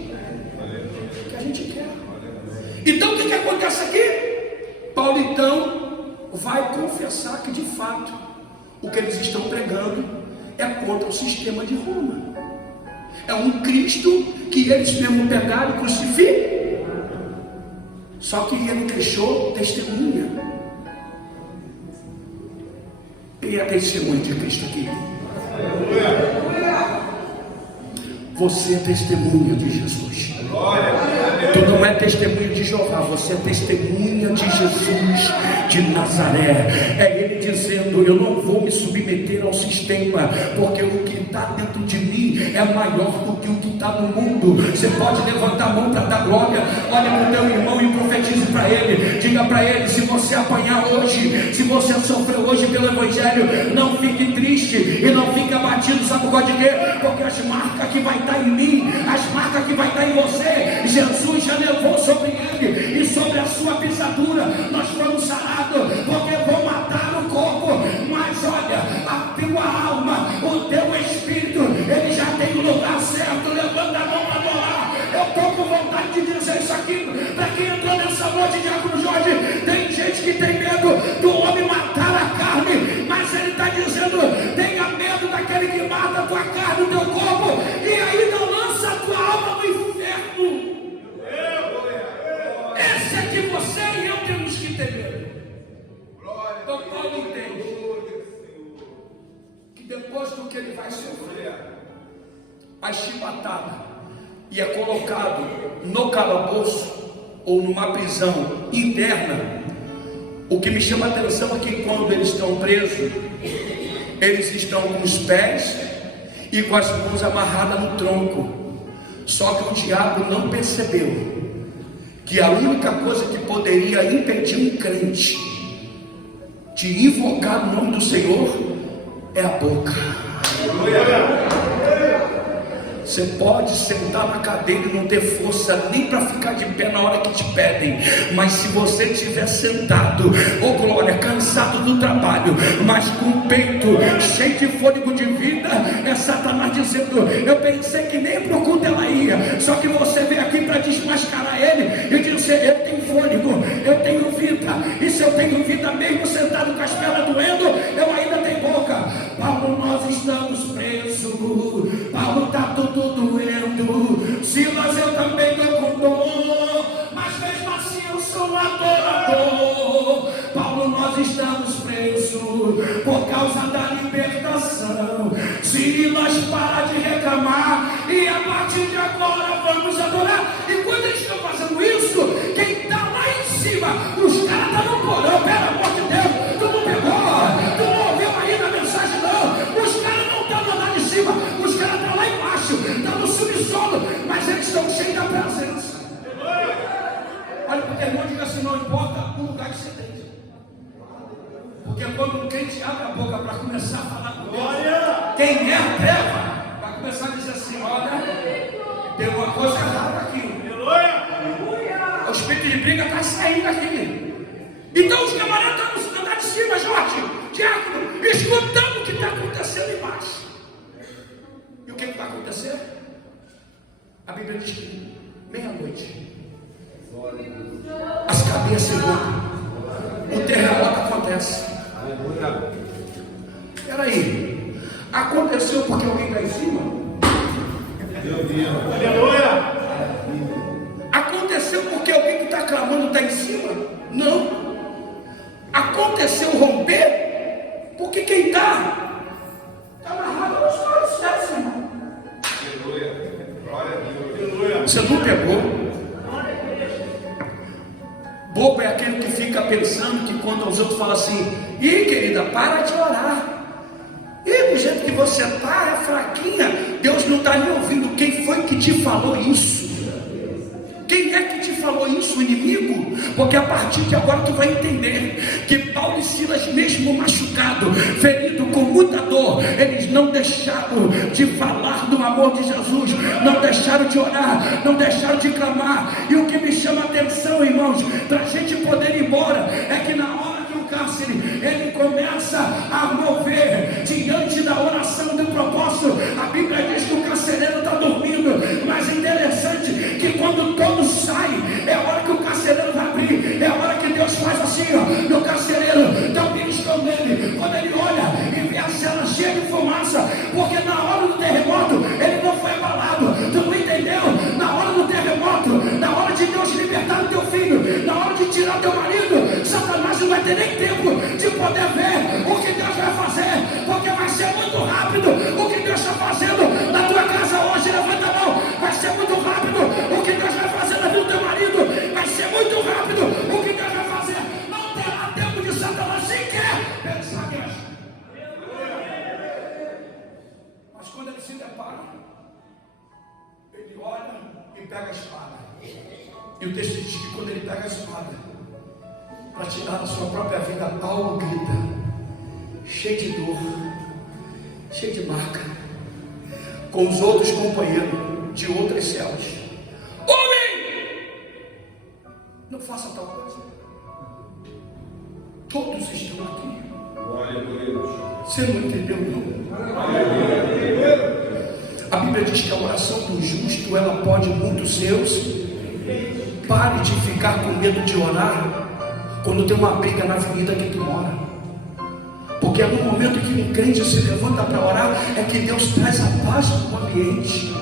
Então o que acontece aqui? Paulo então vai confessar que de fato o que eles estão pregando é contra o sistema de Roma. É um Cristo que eles mesmo pegaram e crucificaram. Só que ele deixou testemunha. Quem é a testemunha de Cristo aqui? Você é testemunha de Jesus. Tu não é testemunha de Jeová, você é testemunha de Jesus de Nazaré. É ele dizendo: eu não vou me submeter ao sistema, porque o que está dentro de mim é maior do que o que está no mundo. Você pode levantar a mão para dar glória. Olha para o teu irmão e profetize para ele. Diga para ele: se você apanhar hoje, se você sofreu hoje pelo Evangelho, não fique triste e não fique abatido. Sabe por causa de quê? Porque as marcas que vai estar em mim, as marcas que vai estar em você, Jesus já levou sobre ele e sobre a sua pisadura. Nós fomos sarados, porque vão matar o corpo, mas olha, a tua alma, o teu espírito, ele já tem o lugar certo. Levanta a mão para adorar. Eu estou com vontade de dizer isso aqui para quem entrou nessa noite, Diácono Jorge. Tem gente que tem medo do homem matar a carne, mas ele está dizendo: tenha medo daquele que mata a tua carne, o teu corpo, e aí não lança a tua alma no inferno. Esse é que você e eu temos que ter medo. Então Paulo entende que depois do que ele vai sofrer a chibatada e é colocado no calabouço ou numa prisão interna, o que me chama a atenção é que quando eles estão presos, eles estão com os pés e com as mãos amarradas no tronco. Só que o diabo não percebeu que a única coisa que poderia impedir um crente de invocar o nome do Senhor é a boca. Você pode sentar na cadeira e não ter força nem para ficar de pé na hora que te pedem, mas se você estiver sentado, oh glória, cansado do trabalho, mas com o peito cheio de fôlego de vida, é Satanás dizendo: eu pensei que nem pro culto ela ia, só que você veio aqui para desmascarar ele e dizer: eu tenho fôlego, eu tenho vida, e se eu tenho vida mesmo sentado com as pernas doendo, eu ainda tenho boca. Paulo, nós estamos presos. Paulo, está tudo doendo. Silas, eu também vamos adorar. E quando eles estão fazendo isso, quem está lá em cima, os caras estão no porão, pelo amor de Deus, tu não pegou, tu não ouviu ainda a mensagem não. Os caras não estão lá de cima, os caras estão lá embaixo, estão no subsolo, mas eles estão cheios da presença. Olha para o teu irmão e diga assim: não importa o lugar que você tem. Porque quando um crente abre a boca para começar a falar com Deus, quem é a treva vai começar a dizer assim: olha, tem uma coisa errada aqui. O espírito de briga está saindo aqui. Então os camaradas estão no andar de cima, Jorge, diácono, escutando o que está acontecendo embaixo. E o que vai acontecer? A Bíblia diz que meia-noite as cadeias se rompem, o terremoto acontece. Peraí, aconteceu porque alguém está em cima? Aconteceu porque alguém que está clamando está em cima? Não. Aconteceu romper porque quem está amarrado nos céus, irmão. Você não pegou? Bobo é aquele que fica pensando que quando os outros falam assim: ih, querida, para de orar. E do jeito que você está, é fraquinha. Deus não está nem ouvindo. Quem foi que te falou isso? Quem é que te falou isso? O inimigo? Porque a partir de agora tu vai entender que Paulo e Silas, mesmo machucado, ferido com muita dor, eles não deixaram de falar do amor de Jesus, não deixaram de orar, não deixaram de clamar. E o que me chama a atenção, irmãos, para a gente poder ir embora, é que na hora que o cárcere ele começa a mover diante da oração do propósito, a Bíblia diz que o carcereiro está dormindo, mas é interessante que quando todos saem, é a hora que o carcereiro vai abrir, é a hora que Deus faz assim, ó, no carcereiro, também estão nele, quando ele olha e vê a cela cheia de fumaça, porque na hora do terremoto, ele não foi abalado, tu não entendeu? Na hora do terremoto, na hora de Deus libertar o teu filho, na hora de tirar teu marido, Satanás não vai ter nem tempo de poder ver o que Deus vai fazer, porque vai ser muito rápido o que Deus está fazendo na tua casa hoje. Levanta a mão, vai ser muito rápido o que Deus vai fazer na vida do teu marido, vai ser muito rápido o que Deus vai fazer, não terá tempo de Satanás sequer pensar nisso. Mas quando ele se depara, ele olha e pega a espada, e o texto diz que quando ele pega a espada para tirar a sua própria vida, Paulo grita, cheio de dor, cheio de marca, com os outros companheiros de outras celas: homem, não faça tal coisa, todos estão aqui. Você não entendeu não? A Bíblia diz que a oração do justo, ela pode muitos seus. Pare de ficar com medo de orar quando tem uma briga na avenida que tu mora, porque é no momento que um crente se levanta para orar é que Deus traz a paz no ambiente.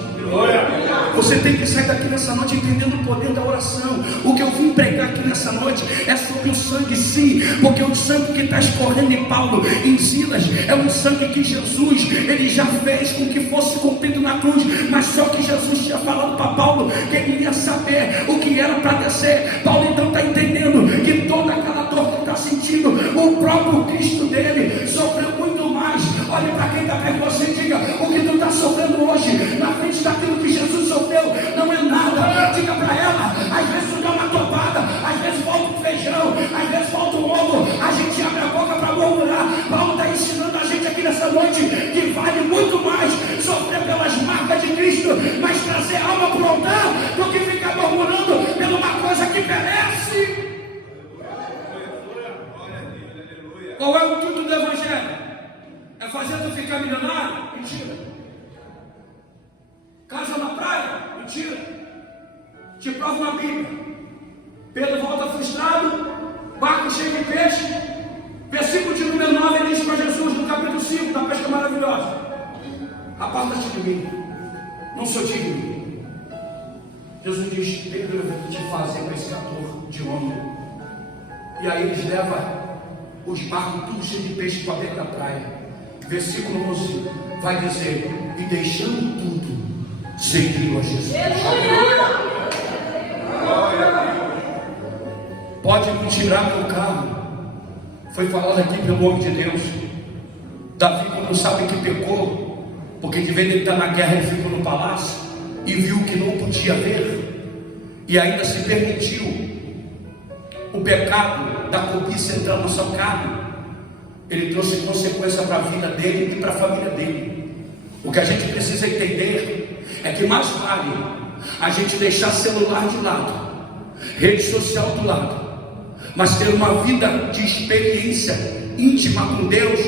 Você tem que sair daqui nessa noite entendendo o poder da oração. O que eu vim pregar aqui nessa noite é sobre o sangue, sim, porque o sangue que está escorrendo em Paulo, em Silas, é um sangue que Jesus, ele já fez com que fosse cumprido na cruz, mas só que Jesus tinha falado para Paulo que ele ia saber o que era para descer. Paulo então está entendendo que toda aquela dor que ele está sentindo, o próprio Cristo dele sofreu muito mais. Olhe para quem está perto de você e diga: o que tu está sofrendo hoje, na frente daquilo que Jesus sofreu, não é nada. Diga para ela: às vezes tu dá uma topada, às vezes falta um feijão, às vezes falta um ovo, a gente abre a boca para murmurar. Paulo está ensinando a gente aqui nessa noite que vale muito mais sofrer pelas marcas de Cristo, mas trazer alma para o altar, do que ficar murmurando por uma coisa que perece. Qual é o intuito do Evangelho? É fazer tu ficar milionário? Mentira. Casa na praia? Mentira. Te prova uma Bíblia. Pedro volta frustrado, barco cheio de peixe. Versículo de número 9, ele diz para Jesus, no capítulo 5, da pesca maravilhosa: aparta-te de mim, não sou digno. Jesus diz: Pedro, eu vou te fazer pescador de homem. E aí eles levam os barcos tudo cheios de peixe para dentro da praia. Versículo 11 vai dizer: e deixando tudo, seguiu a Jesus. Pode me tirar meu carro. Foi falado aqui pelo homem de Deus. Davi, quando sabe que pecou, porque de vez ele estar na guerra, ele ficou no palácio e viu que não podia ver, e ainda se permitiu o pecado da cobiça entrar na sua carne. Ele trouxe consequência para a vida dele e para a família dele. O que a gente precisa entender é que mais vale a gente deixar celular de lado, rede social do lado, mas ter uma vida de experiência íntima com Deus,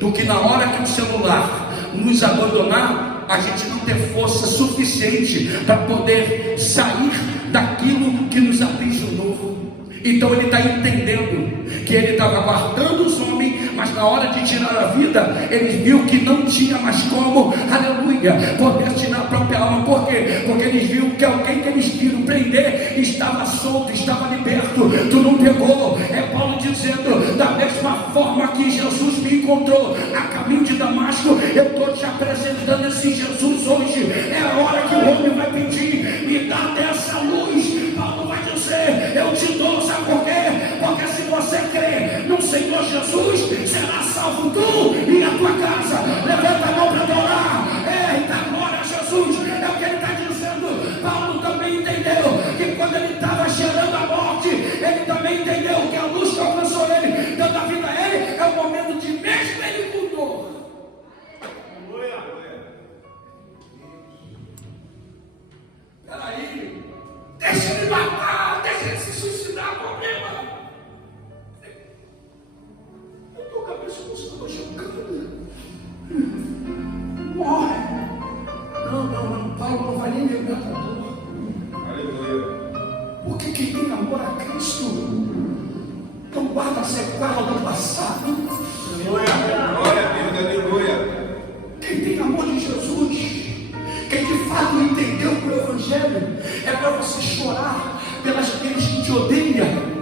do que na hora que o celular nos abandonar, a gente não ter força suficiente para poder sair daquilo que nos aprisionou. Então ele está entendendo que ele estava guardando os homens, mas na hora de tirar a vida, ele viu que não tinha mais como, aleluia, poder tirar a própria alma. Por quê? Porque eles viram que alguém que eles queriam prender estava solto, estava liberto. Tu não pegou. É Paulo dizendo: da mesma forma que Jesus me encontrou a caminho de Damasco, eu estou te apresentando esse Jesus hoje. É a hora que o homem vai pedir: me dá dessa luz. Paulo vai dizer: eu te dou. Sabe por quê? Porque se você crê no Senhor Jesus, será salvo tu e a tua casa. Levanta a mão para adorar. Eita, glória a Jesus. É o que ele está dizendo. Paulo também entendeu que quando ele estava cheirando a morte, ele também entendeu que a luz que alcançou ele, dando a vida a ele, é o momento de mesmo ele com dor. Peraí, deixa ele matar, deixa ele se suicidar, problema. Eu estou com a pessoa que estou chocando. Morre. Não, Paulo não vai nem lembrar da dor. Aleluia. Porque quem tem amor a Cristo não guarda a sequela do passado. Glória a Deus, aleluia. Quem tem amor de Jesus, quem de fato entendeu que o Evangelho é para você chorar pelas aqueles que te odeiam.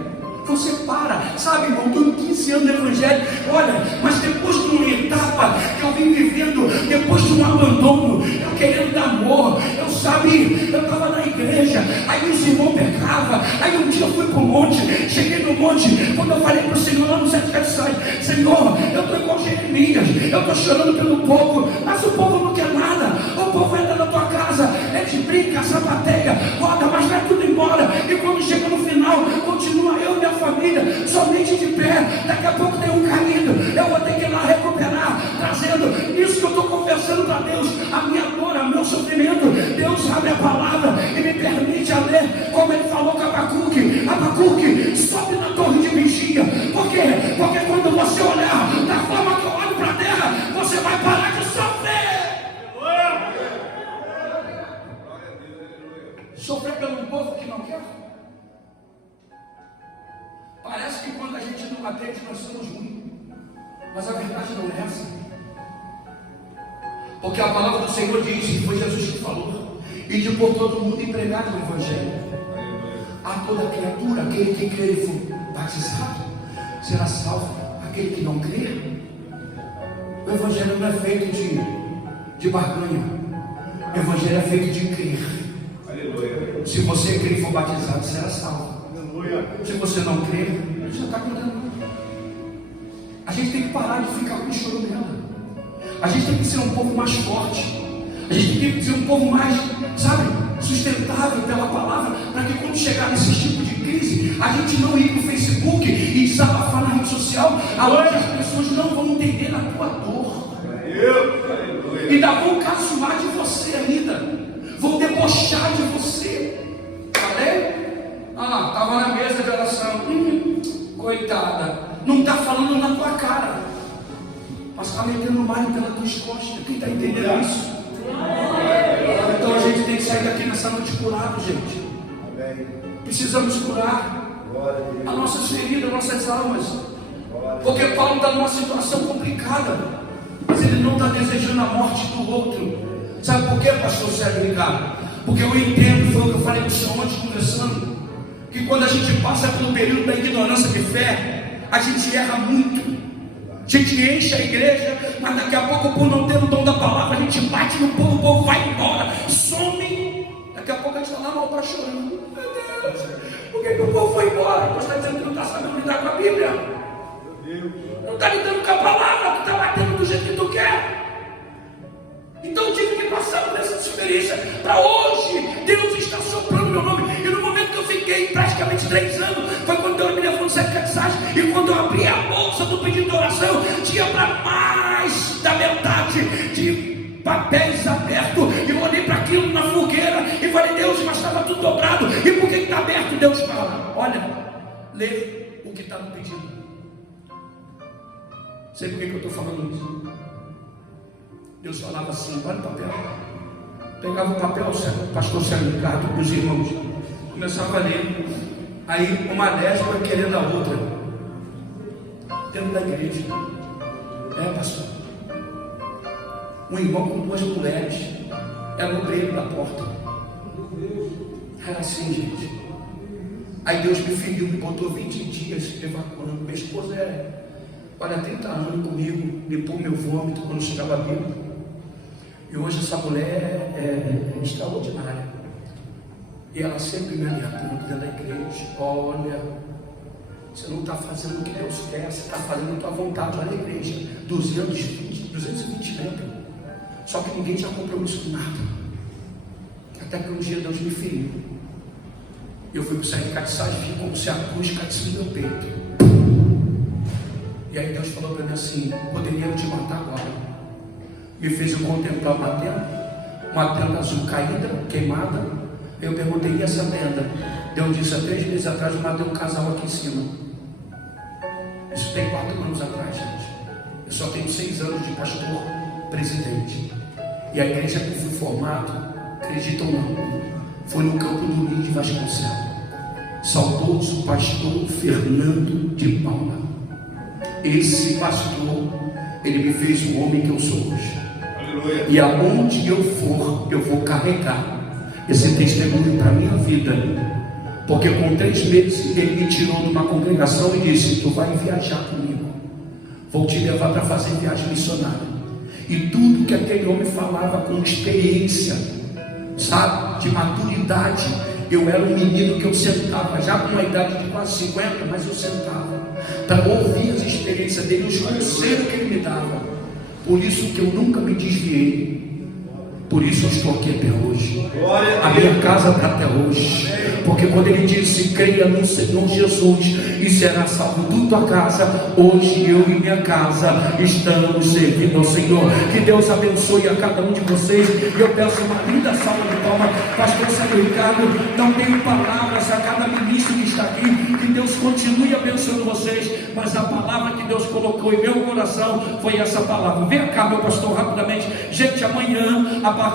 Você para, sabe, irmão, estou em 15 anos no Evangelho, olha, mas depois de uma etapa que eu vim vivendo, depois de um abandono, eu querendo dar amor, eu estava na igreja, aí os irmãos pecavam, aí um dia eu fui para o monte, cheguei no monte, quando eu falei para o Senhor lá no Sete Cabeçais: Senhor, eu estou igual Jeremias, eu estou chorando pelo povo, mas o povo não quer nada, o povo entra na tua casa, eles brincam, sapateia, roda, mas vai tudo embora, e quando chega no final, continua eu e minha família, somente de pé. Daqui a pouco tem um caído, eu vou ter que ir lá recuperar, trazendo isso que eu estou confessando para Deus, a minha dor, o meu sofrimento. Deus abre a palavra e me permite a ler, como ele falou com Abacuque: Abacuque, sobe na torre de vigia. Por quê? Porque quando você olhar da forma que eu olho para a terra, você vai parar de sofrer. Sofrer pelo povo que não quer. Parece que quando a gente não atende, nós somos ruins. Mas a verdade não é essa. Porque a palavra do Senhor diz, e foi Jesus que falou: ide por todo mundo e pregar o Evangelho a toda criatura. Aquele que crer e for batizado será salvo. Aquele que não crer, o Evangelho não é feito de barganha. O Evangelho é feito de crer. Aleluia. Se você crer e for batizado, será salvo. Se você não crer, já está condenado. A gente tem que parar de ficar com choramento. A gente tem que ser um povo mais forte. A gente tem que ser um povo mais, sabe, sustentável pela palavra, para que quando chegar nesse tipo de crise, a gente não ir para o Facebook e desabafar na rede social, aonde as pessoas não vão entender a tua dor. E ainda vão caçoar de você ainda, vão debochar de você. Falei? Estava na mesa de oração. Coitada, não está falando na tua cara, mas está metendo malho pelas tuas costas. Quem está entendendo isso? Então a gente tem que sair daqui nessa noite curado, gente. Precisamos curar as nossas feridas, nossas almas. Porque Paulo está numa situação complicada, mas ele não está desejando a morte do outro. Sabe por quê, pastor Sérgio Ricardo? Porque eu entendo, foi o que eu falei para o senhor antes conversando, que quando a gente passa pelo período da ignorância de fé, a gente erra muito. A gente enche a igreja, mas daqui a pouco, por não ter o dom da palavra, a gente bate no povo, o povo vai embora, some. Daqui a pouco a gente está lá no altar chorando. Meu Deus, por que o povo foi embora? Você está dizendo que não está sabendo lidar com a Bíblia, não está lidando com a palavra, que está batendo do jeito que tu quer. Então eu tive que passar por essa experiência para hoje. Deus está soprando meu nome. E no momento que eu fiquei praticamente 3 anos, foi quando Deus me levou no centro de catequese. E quando eu abri a bolsa do pedido de oração, tinha para mais da metade de papéis abertos. E eu olhei para aquilo na fogueira e falei: Deus, mas estava tudo dobrado. E por que está aberto? Deus fala: olha, lê o que está no pedido. Sei por que eu estou falando isso. Deus falava assim: olha o papel. Pegava o papel, o pastor Sérgio Ricardo, os irmãos, começava a ler. Aí uma lésbica querendo a outra, dentro da igreja. Pastor. Um irmão com 2 mulheres, era no preto da porta. Era assim, gente. Aí Deus me feriu, me botou 20 dias evacuando. Minha esposa olha, 30 anos comigo, limpou meu vômito quando chegava a Bíblia. E hoje essa mulher é extraordinária. E ela sempre me alertando dentro da igreja: olha, você não está fazendo o que Deus quer, você está fazendo a tua vontade lá na igreja. 220 metros. Só que ninguém tinha compromisso com nada. Até que um dia Deus me feriu. Eu fui para o centro de catequese, vi como se a cruz caísse no meu peito. E aí Deus falou para mim assim: poderia te matar agora. Me fez eu contemplar uma tenda azul caída, queimada. Eu perguntei: e essa tenda? Deus disse: há 3 meses atrás eu matei um casal aqui em cima. Isso tem 4 anos atrás, gente. Eu só tenho 6 anos de pastor presidente. E a igreja que eu fui formado, acredita ou não, foi no campo do Ninho de Vasconcelos. Saudoso pastor Fernando de Paula. Esse pastor, ele me fez o homem que eu sou hoje. Aleluia. E aonde eu for, eu vou carregar esse testemunho para a minha vida. Porque com 3 meses ele me tirou de uma congregação e disse: tu vai viajar comigo, vou te levar para fazer viagem missionária. E tudo que aquele homem falava com experiência, sabe, de maturidade. Eu era um menino que eu sentava, já com uma idade de quase 50, mas eu sentava para ouvir as experiências dele, os conselhos que ele me dava. Por isso que eu nunca me desviei. Por isso eu estou aqui até hoje. A minha casa está até hoje. Porque quando ele disse: creia no Senhor Jesus e será salvo tu tua casa, hoje eu e minha casa estamos servindo ao Senhor. Que Deus abençoe a cada um de vocês. E eu peço uma linda salva de palmas. Pastor Sérgio Ricardo, não tenho palavras a cada ministro que está aqui. Que Deus continue abençoando vocês. Mas a palavra que Deus colocou em meu coração foi essa palavra. Vem cá, meu pastor, rapidamente. Gente, amanhã, a partir